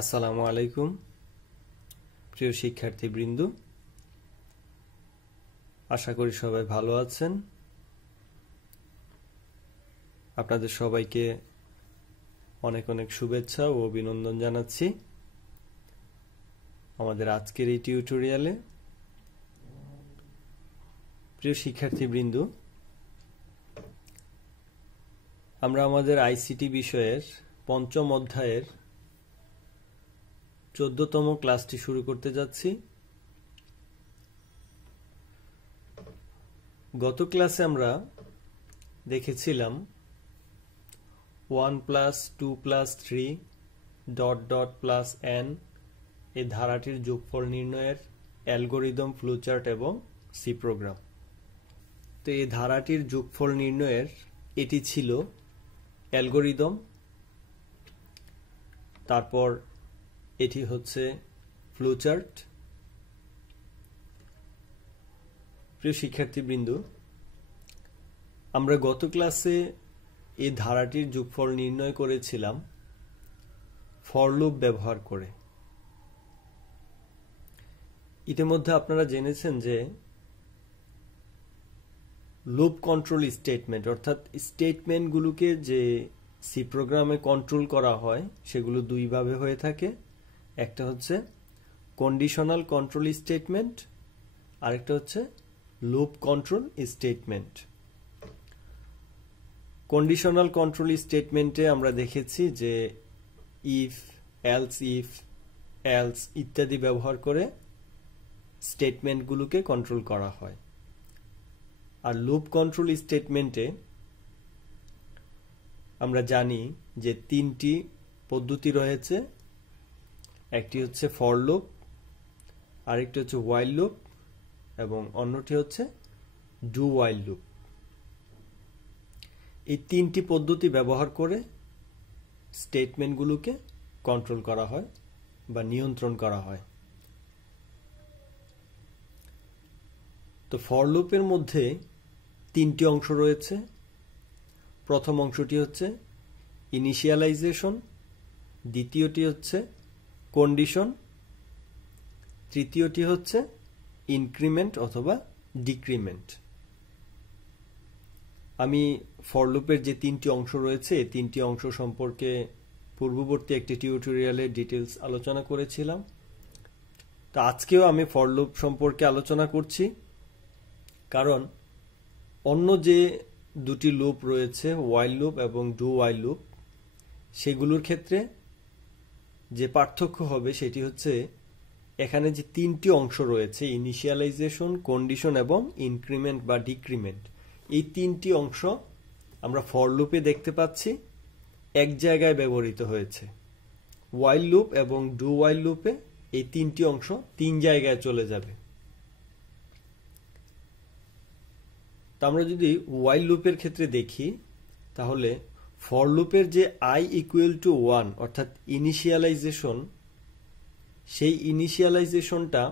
আসসালামু আলাইকুম প্রিয় শিক্ষার্থীবৃন্দ, আশা করি সবাই ভালো আছেন। আপনাদের সবাইকে অনেক অনেক শুভেচ্ছা ও অভিনন্দন জানাচ্ছি আমাদের আজকের এই টিউটোরিয়ালে। প্রিয় শিক্ষার্থীবৃন্দ, আমরা আমাদের আইসিটি বিষয়ের পঞ্চম অধ্যায়ের 14তম ক্লাসটি শুরু করতে যাচ্ছি। গত ক্লাসে আমরা দেখেছিলাম 1 + 2 + 3 ... +n এই ধারাটির যোগফল নির্ণয়ের অ্যালগরিদম, ফ্লোচার্ট এবং সি প্রোগ্রাম। তো এই ধারাটির যোগফল নির্ণয়ের এটি ছিল অ্যালগরিদম, তারপর এটি হচ্ছে ফ্লোচার্ট। প্রিয় শিক্ষার্থীবৃন্দ, আমরা গত ক্লাসে এই ধারাটির যোগফল নির্ণয় করেছিলাম ফর লুপ ব্যবহার করে। ইতিমধ্যে আপনারা জেনেছেন যে লুপ কন্ট্রোল স্টেটমেন্ট, অর্থাৎ স্টেটমেন্টগুলোকে যে সি প্রোগ্রামে কন্ট্রোল করা হয় সেগুলো দুইভাবে হয়ে থাকে। একটা হচ্ছে কন্ডিশনাল কন্ট্রোল স্টেটমেন্ট, আরেকটা হচ্ছে loop control statement. Conditional control স্টেটমেন্টে আমরা দেখেছি যে ইফ, এলস ইত্যাদি ব্যবহার করে স্টেটমেন্টগুলোকে কন্ট্রোল করা হয়। আর লুপ কন্ট্রোল স্টেটমেন্টে আমরা জানি যে তিনটি পদ্ধতি রয়েছে। একটি হচ্ছে ফর লুপ, আরেকটি হচ্ছে হোয়াইল লুপ এবং অন্যটি হচ্ছে ডু হোয়াইল লুপ। এই তিনটি পদ্ধতি ব্যবহার করে স্টেটমেন্টগুলোকে কন্ট্রোল করা হয় বা নিয়ন্ত্রণ করা হয়। তো ফর লুপের মধ্যে তিনটি অংশ রয়েছে। প্রথম অংশটি হচ্ছে ইনিশিয়ালাইজেশন, দ্বিতীয়টি হচ্ছে কন্ডিশন, তৃতীয়টি হচ্ছে ইনক্রিমেন্ট অথবা ডিক্রিমেন্ট। আমি ফর লুপের যে তিনটি অংশ রয়েছে এই তিনটি অংশ সম্পর্কে পূর্ববর্তী একটি টিউটোরিয়ালে ডিটেলস আলোচনা করেছিলাম। তো আজকেও আমি ফর লুপ সম্পর্কে আলোচনা করছি, কারণ অন্য যে দুটি লুপ রয়েছে, হোয়াইল লুপ এবং ডু হোয়াইল লুপ, সেগুলোর ক্ষেত্রে যে পার্থক্য হবে সেটি হচ্ছে এখানে যে তিনটি অংশ রয়েছে, ইনিশিয়ালাইজেশন, কন্ডিশন এবং ইনক্রিমেন্ট বা ডিক্রিমেন্ট, এই তিনটি অংশ আমরা ফর লুপে দেখতে পাচ্ছি এক জায়গায় ব্যবহৃত হয়েছে। হোয়াইল লুপ এবং ডু হোয়াইল লুপে এই তিনটি অংশ তিন জায়গায় চলে যাবে। তো আমরা যদি হোয়াইল লুপের ক্ষেত্রে দেখি, তাহলে ফর লুপের যে i = 1 অর্থাৎ ইনিশিয়ালাইজেশন, সেই ইনিশিয়ালাইজেশনটা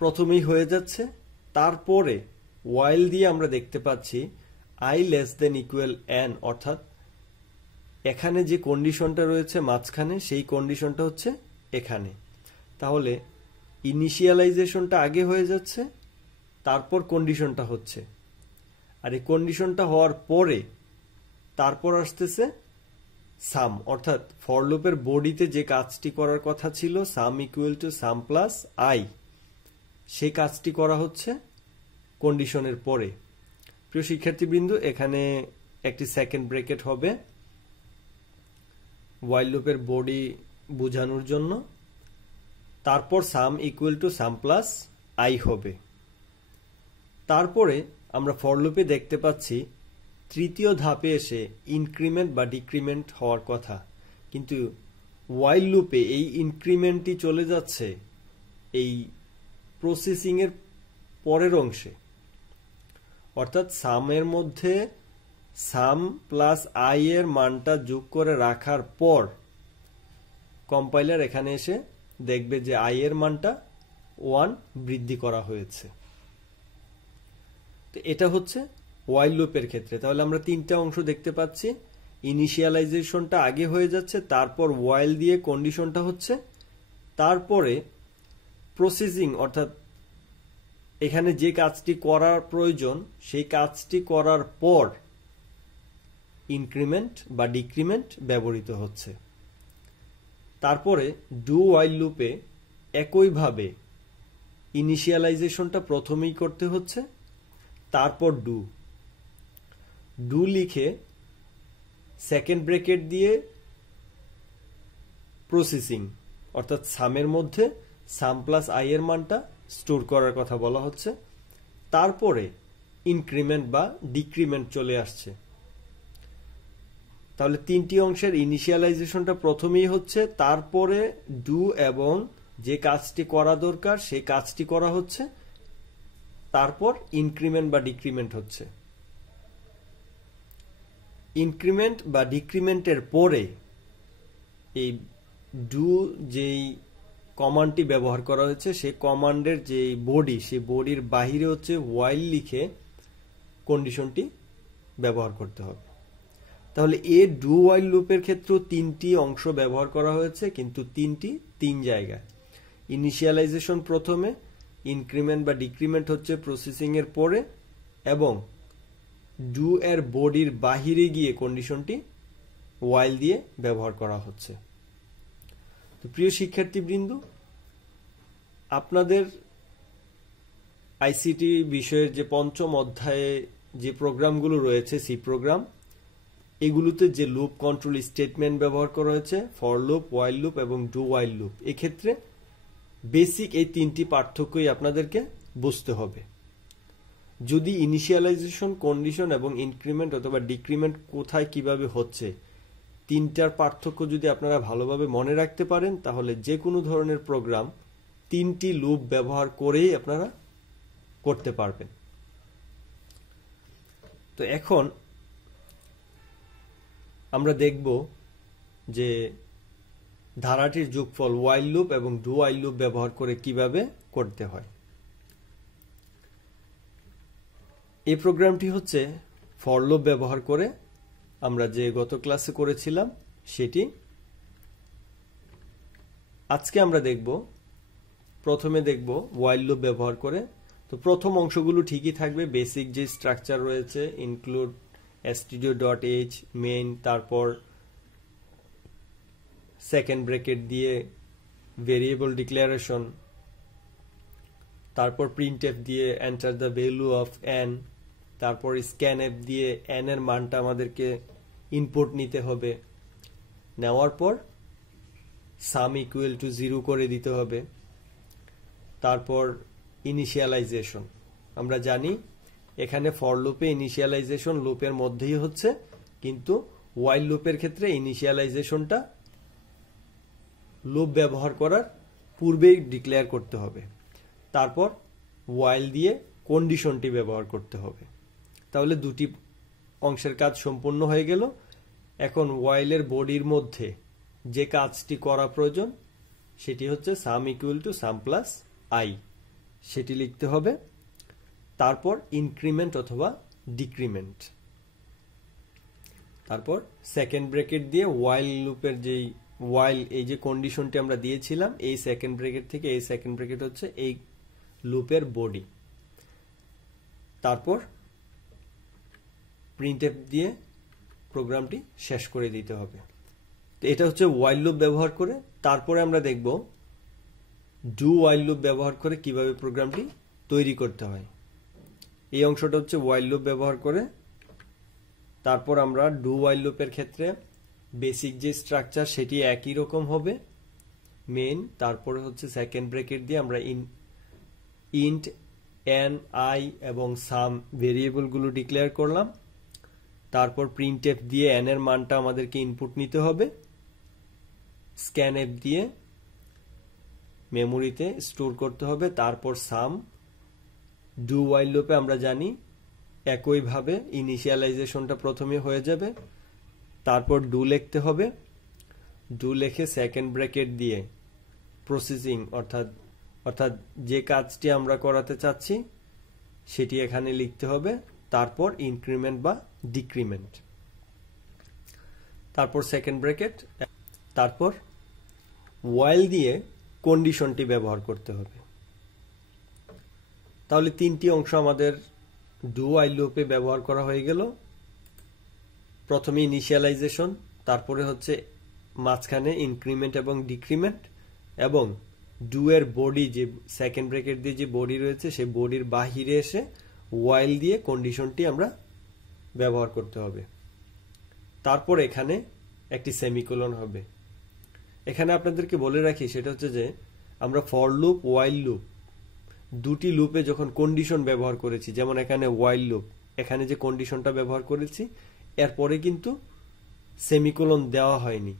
প্রথমেই হয়ে যাচ্ছে। তারপরে হোয়াইল দিয়ে আমরা দেখতে পাচ্ছি i <= n, অর্থাৎ এখানে যে কন্ডিশনটা রয়েছে মাঝখানে, সেই কন্ডিশনটা হচ্ছে এখানে। তাহলে ইনিশিয়ালাইজেশনটা আগে হয়ে যাচ্ছে, তারপর কন্ডিশনটা হচ্ছে। আর এই কন্ডিশনটা হওয়ার পরে তারপর আসতেছে সাম, অর্থাৎ ফর লুপের বডিতে যে কাজটি করার কথা ছিল সাম = সাম প্লাস i, সেই কাজটি করা হচ্ছে কন্ডিশনের পরে। প্রিয় শিক্ষার্থীবৃন্দ, এখানে একটি সেকেন্ড ব্র্যাকেট হবে হোয়াইল লুপের বডি বোঝানোর জন্য। তারপর সাম = সাম প্লাস i হবে। তারপরে আমরা ফর লুপে দেখতে পাচ্ছি তৃতীয় ধাপে এসে ইনক্রিমেন্ট বা ডিক্রিমেন্ট হওয়ার কথা, কিন্তু হোয়াইল লুপে এই ইনক্রিমেন্টটি চলে যাচ্ছে এই প্রসেসিং এর পরের অংশে, অর্থাৎ সামের মধ্যে সাম প্লাস i এর মানটা যোগ করে রাখার পর কম্পাইলার এখানে এসে দেখবে যে i এর মানটা 1 বৃদ্ধি করা হয়েছে। তো এটা হচ্ছে হোয়াইল লুপের ক্ষেত্রে। তাহলে আমরা তিনটা অংশ দেখতে পাচ্ছি, ইনিশিয়ালাইজেশনটা আগে হয়ে যাচ্ছে, তারপর ওয়াইল দিয়ে কন্ডিশনটা হচ্ছে, তারপরে প্রসেসিং অর্থাৎ এখানে যে কাজটি করার প্রয়োজন সেই কাজটি করার পর ইনক্রিমেন্ট বা ডিক্রিমেন্ট ব্যবহৃত হচ্ছে। তারপরে ডু ওয়াইল লুপে একইভাবে ইনিশিয়ালাইজেশনটা প্রথমেই করতে হচ্ছে, তারপর ডু লিখে সেকেন্ড ব্র্যাকেট দিয়ে প্রসেসিং অর্থাৎ সামের মধ্যে সাম প্লাস আই এর মানটা স্টোর করার কথা বলা হচ্ছে, তারপরে ইনক্রিমেন্ট বা ডিক্রিমেন্ট চলে আসছে। তাহলে তিনটি অংশের ইনিশিয়ালাইজেশনটা প্রথমেই হচ্ছে, তারপরে ডু এবং যে কাজটি করা দরকার সেই কাজটি করা হচ্ছে, তারপর ইনক্রিমেন্ট বা ডিক্রিমেন্ট হচ্ছে। ইনক্রিমেন্ট বা ডিক্রিমেন্টের পরে এই ডু যেই কমান্ডটি ব্যবহার করা হয়েছে সেই কমান্ডের যে বডি, সেই বডির বাহিরে হচ্ছে ওয়াইল লিখে কন্ডিশনটি ব্যবহার করতে হবে। তাহলে এই ডু ওয়াইল লুপের ক্ষেত্রেও তিনটি অংশ ব্যবহার করা হয়েছে, কিন্তু তিন জায়গায়। ইনিশিয়ালাইজেশন প্রথমে, ইনক্রিমেন্ট বা ডিক্রিমেন্ট হচ্ছে প্রসেসিং এর পরে, এবং ডু এর বডির বাহিরে গিয়ে কন্ডিশনটি ওয়াইল দিয়ে ব্যবহার করা হচ্ছে। তো প্রিয় শিক্ষার্থীবৃন্দ, আপনাদের আইসিটি বিষয়ের যে পঞ্চম অধ্যায়ে যে প্রোগ্রামগুলো রয়েছে, সি প্রোগ্রাম, এগুলোতে যে লুপ কন্ট্রোল স্টেটমেন্ট ব্যবহার করা হয়েছে, ফর লুপ, ওয়াইল লুপ এবং ডু ওয়াইল লুপ, এক্ষেত্রে বেসিক এই তিনটি পার্থক্যই আপনাদেরকে বুঝতে হবে। যদি ইনিশিয়ালাইজেশন, কন্ডিশন এবং ইনক্রিমেন্ট অথবা ডিক্রিমেন্ট কোথায় কিভাবে হচ্ছে, তিনটার পার্থক্য যদি আপনারা ভালোভাবে মনে রাখতে পারেন, তাহলে যে কোনো ধরনের প্রোগ্রাম তিনটি লুপ ব্যবহার করেই আপনারা করতে পারবেন। তো এখন আমরা দেখব যে ধারাটির যোগফল ওয়াইল লুপ এবং ডু ওয়াইল লুপ ব্যবহার করে কিভাবে করতে হয়। এই প্রোগ্রামটি হচ্ছে ফর লুপ ব্যবহার করে আমরা যে গত ক্লাসে করেছিলাম সেটি। আজকে আমরা প্রথমে দেখব ওয়াইল লুপ ব্যবহার করে। তো প্রথম অংশগুলো ঠিকই থাকবে, বেসিক যে স্ট্রাকচার রয়েছে, ইনক্লুড stdio.h মেইন, তারপর সেকেন্ড ব্র্যাকেট দিয়ে ভেরিয়েবল ডিক্লারেশন, তারপর প্রিন্টএফ দিয়ে enter the value of n, তারপর স্ক্যানএফ দিয়ে n এর মানটা আমাদেরকে ইনপুট নিতে হবে, নেওয়ার পর সাম ইকুয়াল টু 0 করে দিতে হবে। তারপর ইনিশিয়ালাইজেশন, আমরা জানি এখানে ফর লুপে ইনিশিয়ালাইজেশন লুপের মধ্যেই হচ্ছে, কিন্তু ওয়াইল লুপের ক্ষেত্রে ইনিশিয়ালাইজেশনটা লুপ ব্যবহার করার পূর্বেই ডিক্লেয়ার করতে হবে। তারপর ওয়াইল দিয়ে কন্ডিশনটি ব্যবহার করতে হবে। তাহলে দুটি অংশের কাজ সম্পূর্ণ হয়ে গেল। এখন ওয়াইলের বডির মধ্যে যে কাজটি করা প্রয়োজন সেটি হচ্ছে সাম equal to some plus I, সেটি লিখতে হবে। তারপর ইনক্রিমেন্ট অথবা ডিক্রিমেন্ট, তারপর সেকেন্ড ব্র্যাকেট দিয়ে ওয়াইল লুপের যেই ওয়াইল এই যে কন্ডিশনটি আমরা দিয়েছিলাম, এই সেকেন্ড ব্র্যাকেট থেকে এই সেকেন্ড ব্র্যাকেট হচ্ছে এই লুপের বডি, তারপর প্রিন্টএফ দিয়ে প্রোগ্রামটি শেষ করে দিতে হবে। তো এটা হচ্ছে ওয়াইল লুপ ব্যবহার করে। তারপরে আমরা দেখব ডু ওয়াইল লুপ ব্যবহার করে কিভাবে প্রোগ্রামটি তৈরি করতে হয়। এই অংশটা হচ্ছে ওয়াইল লুপ ব্যবহার করে। তারপর আমরা ডু ওয়াইল লুপের ক্ষেত্রে বেসিক যে স্ট্রাকচার সেটি একই রকম হবে, মেইন, তারপরে হচ্ছে সেকেন্ড ব্র্যাকেট দিয়ে আমরা ইন্ট n, i এবং সাম ভেরিয়েবলগুলো ডিক্লেয়ার করলাম। তারপর প্রিন্টএফ দিয়ে n এর মানটা আমাদেরকে ইনপুট নিতে হবে, স্ক্যানএফ দিয়ে মেমোরিতে স্টোর করতে হবে, তারপর সাম। ডু ওয়াইল লুপে আমরা জানি একইভাবে ইনিশিয়ালাইজেশনটা প্রথমে হয়ে যাবে, তারপর ডু লিখতে হবে, ডু লিখে সেকেন্ড ব্র্যাকেট দিয়ে প্রসেসিং অর্থাৎ যে কাজটি আমরা করাতে চাচ্ছি সেটি এখানে লিখতে হবে, তারপর ইনক্রিমেন্ট বা ডিক্রিমেন্ট। তারপর সেকেন্ড ব্র্যাকেট, তারপর ওয়াইল দিয়ে কন্ডিশনটি ব্যবহার করতে হবে। তাহলে তিনটি অংশ আমাদের ডু ওয়াইল লুপে ব্যবহার করা হয়ে গেল। প্রথমে ইনিশিয়ালাইজেশন, তারপরে হচ্ছে মাঝখানে ইনক্রিমেন্ট এবং ডিক্রিমেন্ট, এবং ডু এর বডি, যে সেকেন্ড ব্র্যাকেট দিয়ে যে বডি রয়েছে সেই বডির বাহিরে এসে ওয়াইল দিয়ে কন্ডিশনটি আমরা ব্যবহার করতে হবে। তারপর এখানে একটি সেমিকোলন হবে। এখানে আপনাদেরকে বলে রাখি, সেটা হচ্ছে যে আমরা ফর লুপ, ওয়াইল লুপ দুটি লুপে যখন কন্ডিশন ব্যবহার করেছি, যেমন এখানে ওয়াইল লুপ, এখানে যে কন্ডিশনটা ব্যবহার করেছি এরপরে কিন্তু সেমিকোলন দেওয়া হয়নি।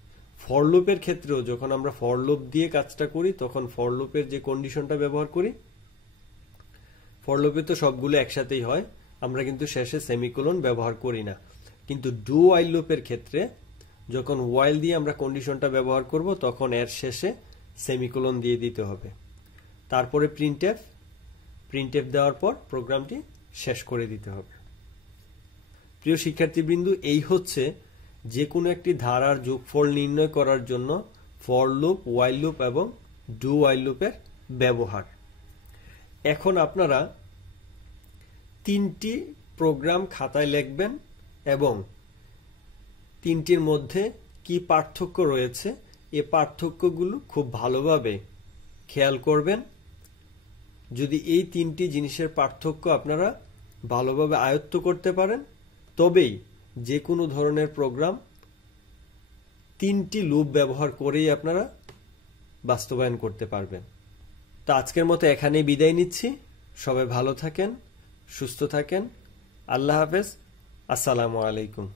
ফর লুপের ক্ষেত্রেও যখন আমরা ফর লুপ দিয়ে কাজটা করি তখন ফর লুপের যে কন্ডিশনটা ব্যবহার করি, ফর লুপে তো সবগুলো একসাথেই হয়, আমরা কিন্তু শেষে সেমিকোলন ব্যবহার করি না। কিন্তু ডু ওয়াইল লুপের ক্ষেত্রে যখন ওয়াইল দিয়ে আমরা কন্ডিশনটা ব্যবহার করব তখন এর শেষে সেমিকোলন দিয়ে দিতে হবে। তারপরে প্রিন্টএফ দেওয়ার পর প্রোগ্রামটি শেষ করে দিতে হবে। প্রিয় শিক্ষার্থীবৃন্দ, এই হচ্ছে যে কোনো একটি ধারার যোগফল নির্ণয় করার জন্য ফর লুপ, ওয়াইল লুপ এবং ডু ওয়াইল লুপের ব্যবহার। এখন আপনারা তিনটি প্রোগ্রাম খাতায় লিখবেন এবং তিনটির মধ্যে কি পার্থক্য রয়েছে এই পার্থক্যগুলো খুব ভালোভাবে খেয়াল করবেন। যদি এই তিনটি জিনিসের পার্থক্য আপনারা ভালোভাবে আয়ত্ত করতে পারেন তবেই যে কোনো ধরনের প্রোগ্রাম তিনটি লুপ ব্যবহার করেই আপনারা বাস্তবায়ন করতে পারবেন। তো আজকের মতো এখানেই বিদায় নিচ্ছি। সবাই ভালো থাকেন, সুস্থ থাকেন। আল্লাহ হাফেজ। আসসালামু আলাইকুম।